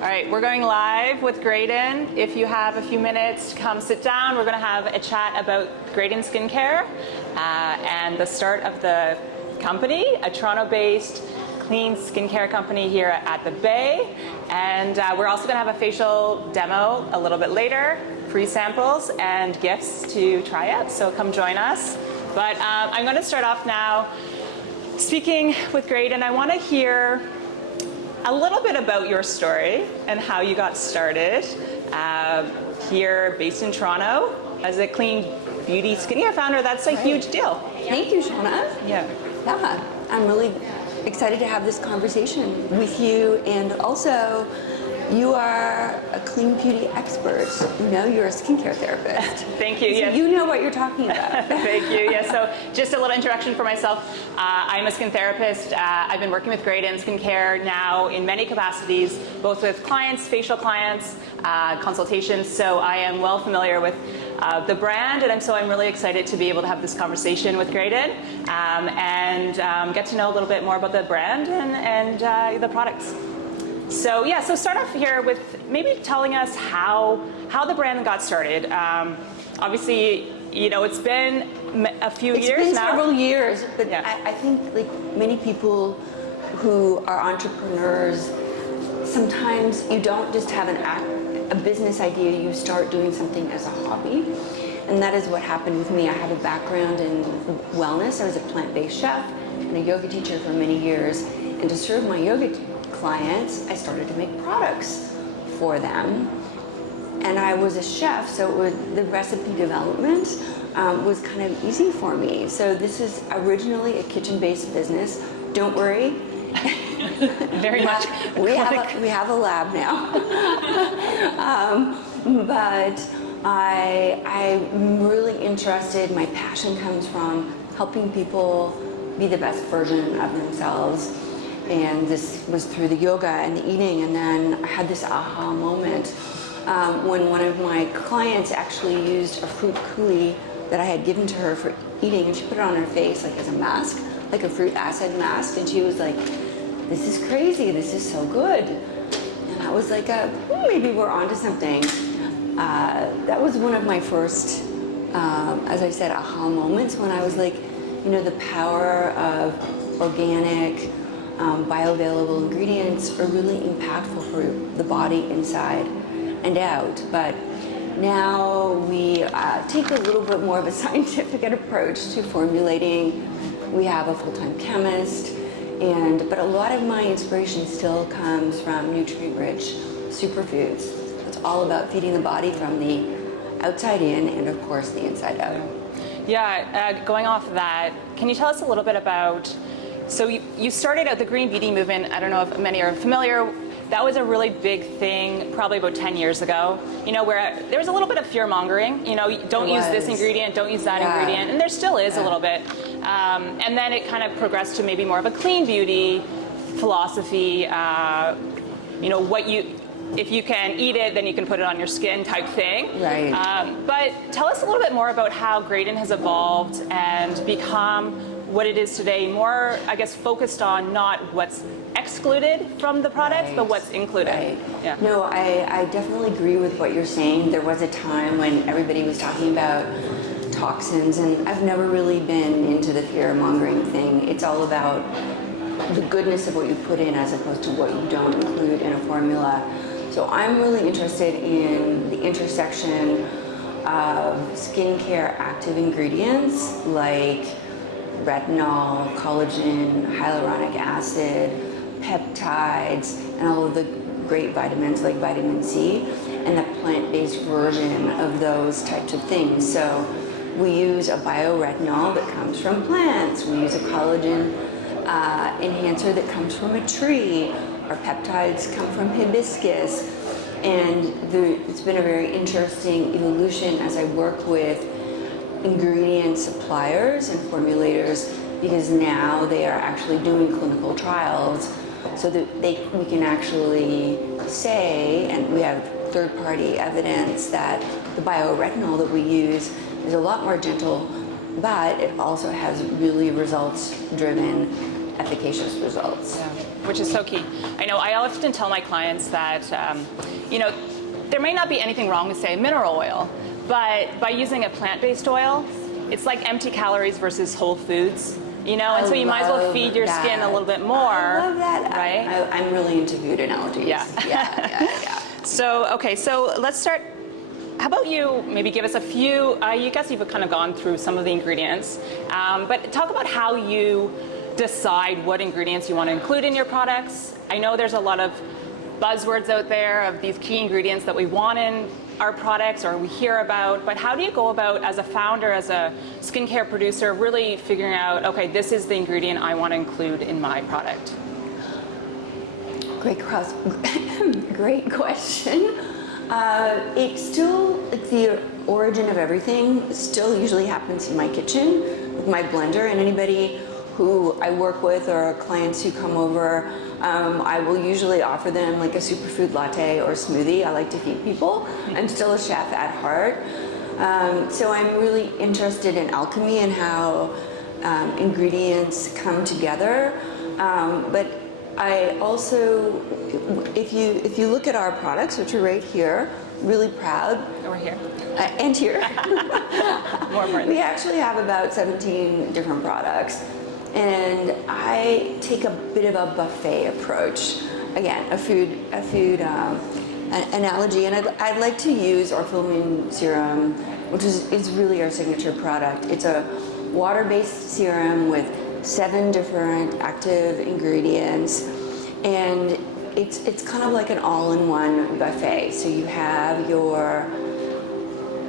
All right, we're going live with Graydon. If you have a few minutes, come sit down. We're going to have a chat about Graydon Skincare and the start of the company, a Toronto-based clean skincare company here at the Bay. And we're also going to have a facial demo a little bit later, free samples and gifts to try out. So come join us. But I'm going to start off now speaking with Graydon. I want to hear a little bit about your story and how you got started here based in Toronto as a clean beauty skincare founder. That's a huge deal. Thank you, Shauna. Yeah, I'm really excited to have this conversation with you, and also you are a clean beauty expert. You know, you're a skincare therapist. Thank you. So yes. you know what you're talking about. Thank you. Yeah, so just a little introduction for myself. I'm a skin therapist. I've been working with Graydon Skincare now in many capacities, both with clients, facial clients, consultations. So I am well familiar with the brand, and so I'm really excited to be able to have this conversation with Graydon and get to know a little bit more about the brand and the products. So yeah, so start off here with maybe telling us how the brand got started. Obviously, you know, it's been a few years now. It's been several years, but yeah. I think like many people who are entrepreneurs, sometimes you don't just have a business idea, you start doing something as a hobby. And that is what happened with me. I have a background in wellness. I was a plant-based chef and a yoga teacher for many years. And to serve my yoga clients, I started to make products for them. And I was a chef, so the recipe development was kind of easy for me. So this is originally a kitchen-based business. Don't worry. Very much. We have a lab now. But I'm really interested. My passion comes from helping people be the best version of themselves. And this was through the yoga and the eating. And then I had this aha moment when one of my clients actually used a fruit coulis that I had given to her for eating, and she put it on her face like as a mask, like a fruit acid mask. And she was like, "This is crazy, this is so good." And I was like, maybe we're onto something. That was one of my first, as I said, aha moments when I was like, you know, the power of organic, bioavailable ingredients are really impactful for the body inside and out. But now we take a little bit more of a scientific approach to formulating. We have a full-time chemist, but a lot of my inspiration still comes from nutrient-rich superfoods. It's all about feeding the body from the outside in and, of course, the inside out. Yeah, going off of that, can you tell us a little bit about, so you started out the green beauty movement. I don't know if many are familiar. That was a really big thing probably about 10 years ago, you know, where there was a little bit of fear mongering, you know, don't use this ingredient, don't use that ingredient, and there still is a little bit. And then it kind of progressed to maybe more of a clean beauty philosophy, you know, if you can eat it, then you can put it on your skin type thing. Right. But tell us a little bit more about how Graydon has evolved and become what it is today, more, I guess, focused on not what's excluded from the product, but what's included. Right. Yeah. No, I definitely agree with what you're saying. There was a time when everybody was talking about toxins, and I've never really been into the fear-mongering thing. It's all about the goodness of what you put in as opposed to what you don't include in a formula. So I'm really interested in the intersection of skincare active ingredients like retinol, collagen, hyaluronic acid, peptides, and all of the great vitamins like vitamin C, and the plant-based version of those types of things. So we use a bioretinol that comes from plants. We use a collagen enhancer that comes from a tree. Our peptides come from hibiscus. And it's been a very interesting evolution as I work with ingredient suppliers and formulators, because now they are actually doing clinical trials so that we can actually say, and we have third-party evidence that the bioretinol that we use is a lot more gentle, but it also has really results-driven efficacious results. Yeah, which is so key. I know I often tell my clients that, there may not be anything wrong with, say, mineral oil, but by using a plant-based oil, it's like empty calories versus whole foods, and so you might as well feed your skin a little bit more. I love that. Right? I'm really into food analogies. Yeah. Yeah. So let's start. How about you maybe give us a few, you guys you've kind of gone through some of the ingredients, but talk about how you decide what ingredients you want to include in your products. I know there's a lot of buzzwords out there of these key ingredients that we want in our products or we hear about, but how do you go about, as a founder, as a skincare producer, really figuring out, okay, this is the ingredient I want to include in my product? Great question. The origin of everything still usually happens in my kitchen with my blender, and anybody who I work with or clients who come over, I will usually offer them like a superfood latte or smoothie. I like to feed people. I'm still a chef at heart. So I'm really interested in alchemy and how ingredients come together. But I also, if you look at our products, which are right here, really proud. Over here. And here. More importantly. We actually have about 17 different products. And I take a bit of a buffet approach. Again, a food analogy. And I'd like to use orphalmine serum, which is really our signature product. It's a water-based serum with 7 different active ingredients, and it's kind of like an all-in-one buffet. So you have your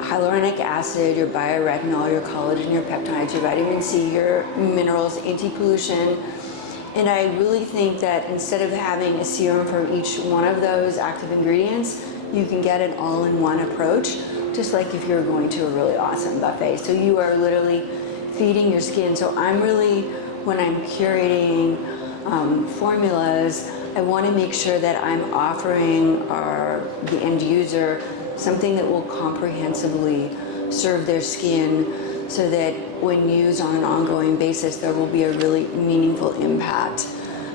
hyaluronic acid, your bioretinol, your collagen, your peptides, your vitamin C, your minerals, anti-pollution. And I really think that instead of having a serum for each one of those active ingredients, you can get an all-in-one approach, just like if you're going to a really awesome buffet. So you are literally feeding your skin. So I'm really, when I'm curating formulas, I want to make sure that I'm offering the end user something that will comprehensively serve their skin, so that when used on an ongoing basis, there will be a really meaningful impact,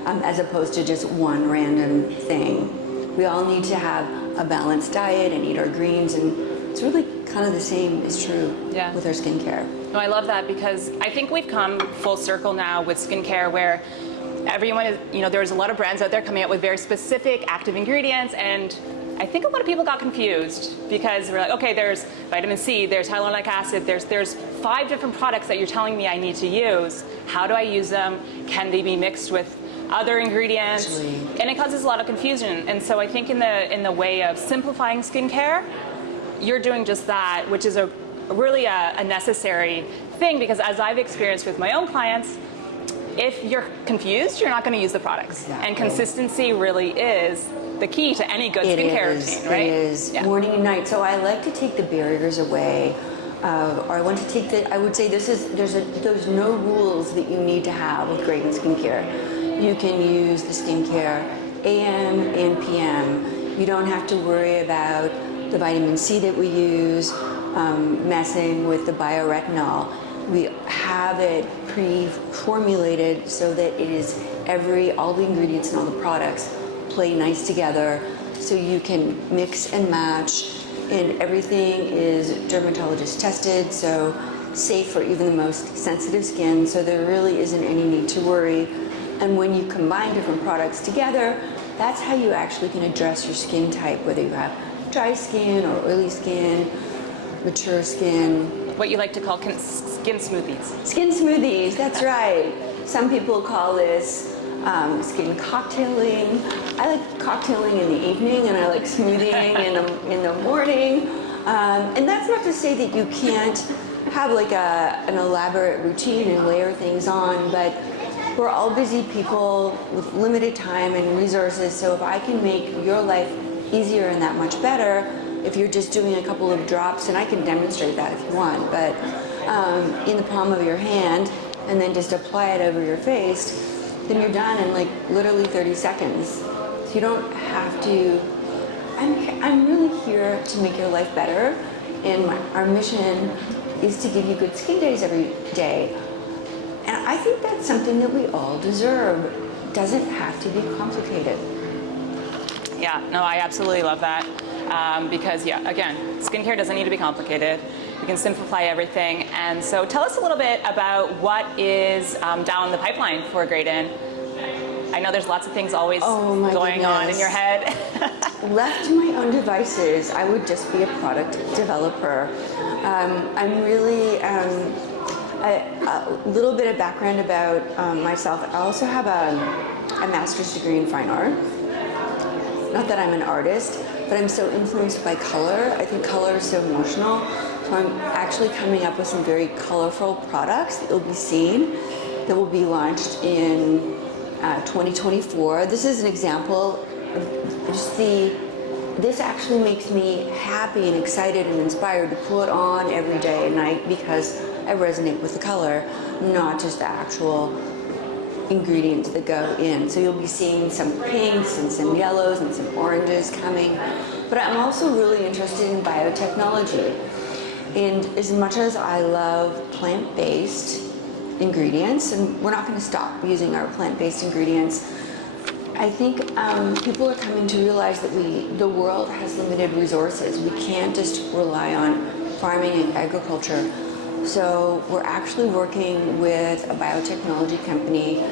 as opposed to just one random thing. We all need to have a balanced diet and eat our greens, and it's really kind of the same is true with our skincare. No, I love that, because I think we've come full circle now with skincare, where everyone is, there's a lot of brands out there coming out with very specific active ingredients, and I think a lot of people got confused because we're like, okay, there's vitamin C, there's hyaluronic acid, there's 5 different products that you're telling me I need to use. How do I use them? Can they be mixed with other ingredients? Actually. And it causes a lot of confusion. And so I think in the way of simplifying skincare, you're doing just that, which is really a necessary thing, because as I've experienced with my own clients, if you're confused, you're not going to use the products. Exactly. And consistency really is the key to any good skincare routine, right? It is morning and night. So I like to take the barriers away, or I want to take I would say there's no rules that you need to have with Graydon skincare. You can use the skincare AM and PM. You don't have to worry about the vitamin C that we use messing with the bioretinol. We have it pre-formulated so that it is all the ingredients and all the products play nice together, so you can mix and match, and everything is dermatologist tested, so safe for even the most sensitive skin, so there really isn't any need to worry. And when you combine different products together, that's how you actually can address your skin type, whether you have dry skin or oily skin, mature skin. What you like to call skin smoothies. Skin smoothies, that's right. Some people call this skin cocktailing. I like cocktailing in the evening, and I like smoothieing in the morning. And that's not to say that you can't have like an elaborate routine and layer things on, but we're all busy people with limited time and resources, so if I can make your life easier and that much better, if you're just doing a couple of drops, and I can demonstrate that if you want, but in the palm of your hand, and then just apply it over your face, then you're done in like literally 30 seconds. So you don't have to, I'm really here to make your life better, and our mission is to give you good skin days every day. And I think that's something that we all deserve. It doesn't have to be complicated. Yeah, no, I absolutely love that. Because, yeah, again, skincare doesn't need to be complicated. We can simplify everything. And so tell us a little bit about what is down the pipeline for Graydon. I know there's lots of things always going on in your head. Left to my own devices, I would just be a product developer. I'm really, a little bit of background about myself. I also have a master's degree in fine art. Not that I'm an artist, but I'm so influenced by color. I think color is so emotional. So I'm actually coming up with some very colorful products that you'll be seeing that will be launched in 2024. This is an example of just this actually makes me happy and excited and inspired to put on every day and night because I resonate with the color, not just the actual ingredients that go in. So you'll be seeing some pinks and some yellows and some oranges coming. But I'm also really interested in biotechnology. And as much as I love plant-based ingredients, and we're not going to stop using our plant-based ingredients, I think people are coming to realize that the world has limited resources. We can't just rely on farming and agriculture. So we're actually working with a biotechnology company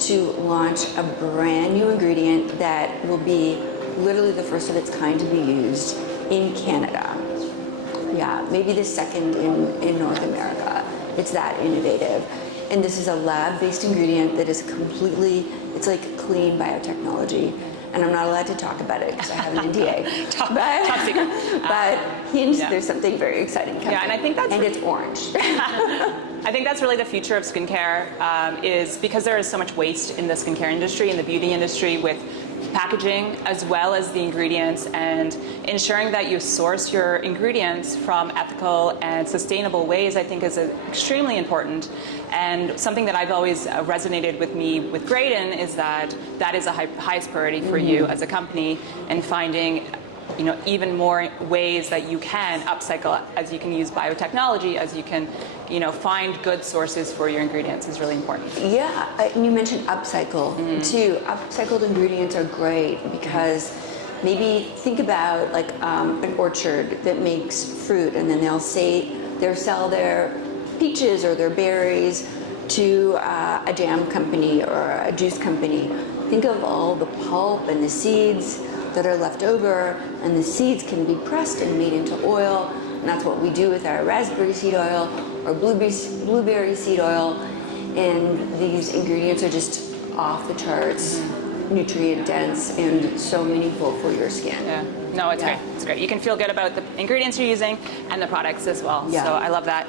to launch a brand new ingredient that will be literally the first of its kind to be used in Canada. Yeah, maybe the second in North America. It's that innovative. And this is a lab-based ingredient that is it's like clean biotechnology. And I'm not allowed to talk about it because I have an NDA. Top secret. But hint, there's something very exciting coming. Yeah, and I think it's orange. I think that's really the future of skincare, is because there is so much waste in the skincare industry, in the beauty industry, with packaging as well as the ingredients, and ensuring that you source your ingredients from ethical and sustainable ways, I think is extremely important. And something that I've always resonated with me with Graydon is that is a highest priority for you as a company, and finding even more ways that you can upcycle, as you can use biotechnology, as you can find good sources for your ingredients is really important. Yeah, and you mentioned upcycle too. Upcycled ingredients are great because maybe think about like an orchard that makes fruit, and then they'll sell their peaches or their berries to a jam company or a juice company. Think of all the pulp and the seeds that are left over, and the seeds can be pressed and made into oil, and that's what we do with our raspberry seed oil or blueberry seed oil. And these ingredients are just off the charts, nutrient dense, and so meaningful for your skin. Yeah, no, it's great. It's great. You can feel good about the ingredients you're using and the products as well. Yeah. So I love that.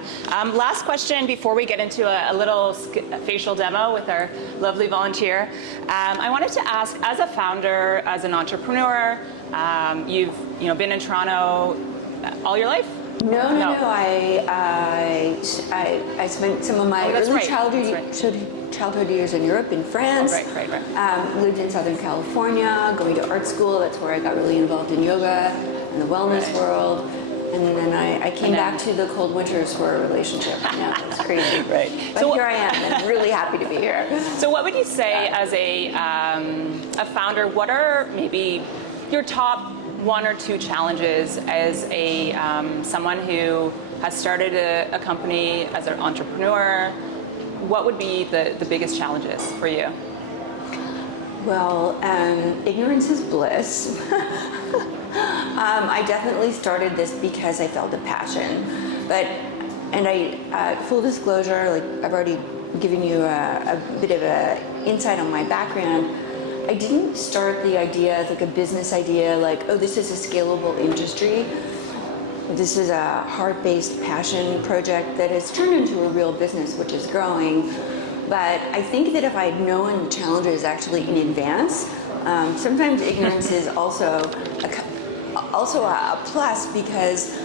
Last question before we get into a little facial demo with our lovely volunteer. I wanted to ask, as a founder, as an entrepreneur, you've been in Toronto all your life? No. I spent some of my early childhood years in Europe, in France. Right. Lived in Southern California, going to art school. That's where I got really involved in yoga and the wellness world. And then I came back to the cold winters for a relationship. Yeah, it's crazy. Right. But so here I am, and I'm really happy to be here. So what would you say as a founder, what are maybe your top one or two challenges as a someone who has started a company as an entrepreneur? What would be the biggest challenges for you? Well, ignorance is bliss. I definitely started this because I felt a passion, full disclosure, like I've already given you a bit of an insight on my background. I didn't start the idea as like a business idea, like, oh, this is a scalable industry. This is a heart-based passion project that has turned into a real business, which is growing. But I think that if I had known the challenges actually in advance, sometimes ignorance is also a plus, because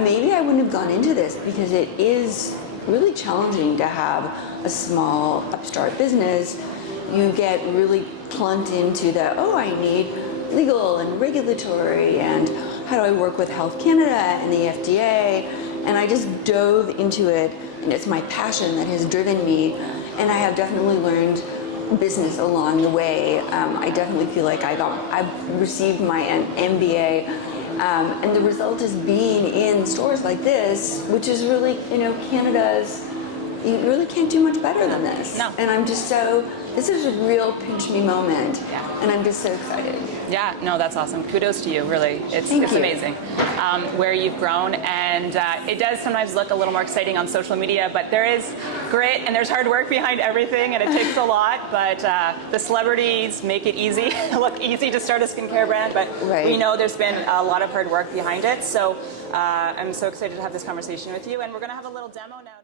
maybe I wouldn't have gone into this, because it is really challenging to have a small upstart business. You get really plunked into I need legal and regulatory, and how do I work with Health Canada and the FDA, and I just dove into it, and it's my passion that has driven me. and I have definitely learned business along the way. I definitely feel like I've received my MBA, and the result is being in stores like this, which is really, Canada's. You really can't do much better than this. No. And I'm just this is a real pinch me moment. Yeah. And I'm just so excited. Yeah, no, that's awesome. Kudos to you, really. It's Thank you. amazing where you've grown. And it does sometimes look a little more exciting on social media, but there is grit and there's hard work behind everything, and it takes a lot. But the celebrities make it easy, look easy to start a skincare brand, but Right. we know there's been a lot of hard work behind it. So I'm so excited to have this conversation with you, and we're going to have a little demo now.